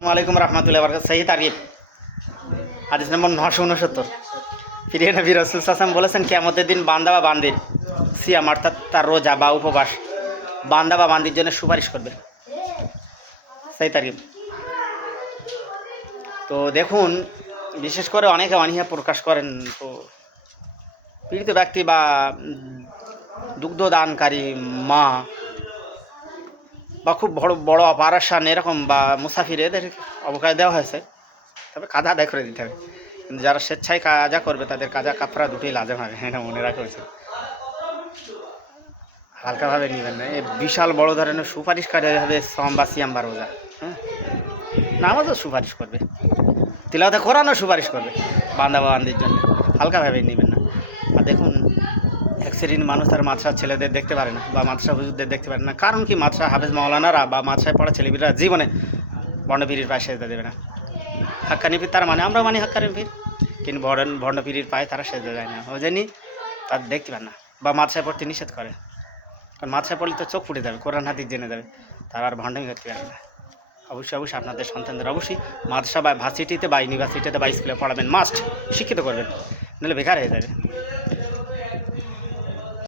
वालेकुम रहमतुल्लाहि व बरकातहू। सही तारीफ হাদিস নম্বর 969। প্রিয় নবী রাসূল সাল্লাল্লাহু বলেছেন, কিয়ামতের দিন বান্দা বা বান্দির সিয়াম অর্থাৎ তার রোজা বা উপবাস বান্দা বা বান্দির জন্য সুপারিশ করবে। সেই তারিফ। তো দেখুন, বিশেষ করে অনেকে অনীহা প্রকাশ করেন। তো পীড়িত ব্যক্তি বা দুগ্ধদানকারী মা বা খুব বড় বড় অপারেশন এরকম বা মুসাফির এদের অবকাশ দেওয়া হয়েছে, তবে কাজা আদায় করে দিতে হবে। কিন্তু যারা স্বেচ্ছায় কাজা করবে তাদের কাজা কাফরা দুটোই লাজম হবে, এটা মনে রাখা উচিত। হালকাভাবে নেবেন না, এই বিশাল বড় ধরনের সুপারিশকারী হবে সম বা সিয়াম বা রোজা। হ্যাঁ, নামাজও সুপারিশ করবে, তিলাওয়াতে কোরআনও সুপারিশ করবে বান্দা বা বান্দির জন্য। হালকাভাবে নেবেন না। আর দেখুন, এক শ্রেণীর মানুষ তার মাদ্রাসার ছেলেদের দেখতে পারে না বা মাদ্রাসা হুজুরদের দেখতে পারে না। কারণ কি, মাদ্রাসা হাফেজ মাওলানারা বা মাদ্রাসায় পড়া ছেলেমেয়েরা জীবনে বর্ণপীরির পায়ে সেজদা দেবে না। হাক্কানি পীর তারা মানে, আমরা মানি হাক্কানি পীর, কিন্তু বর্ণপীরির পায়ে তারা সেজদা দেয় না। ওই জন্যই তার দেখতে পান না বা মাদ্রাসায় পড়তে নিষেধ করে। কারণ মাদ্রাসায় পড়লে তো চোখ ফুটে যাবে, কোরআন হাদিস জেনে যাবে, তারা আর ভণ্ডামি করতে পারবে না। অবশ্যই আপনাদের সন্তানদের অবশ্যই মাদ্রাসা বা ভার্সিটিতে বা ইউনিভার্সিটিতে বা স্কুলে পড়াবেন, মাস্ট শিক্ষিত করবেন, নাহলে বেকার হয়ে যাবে।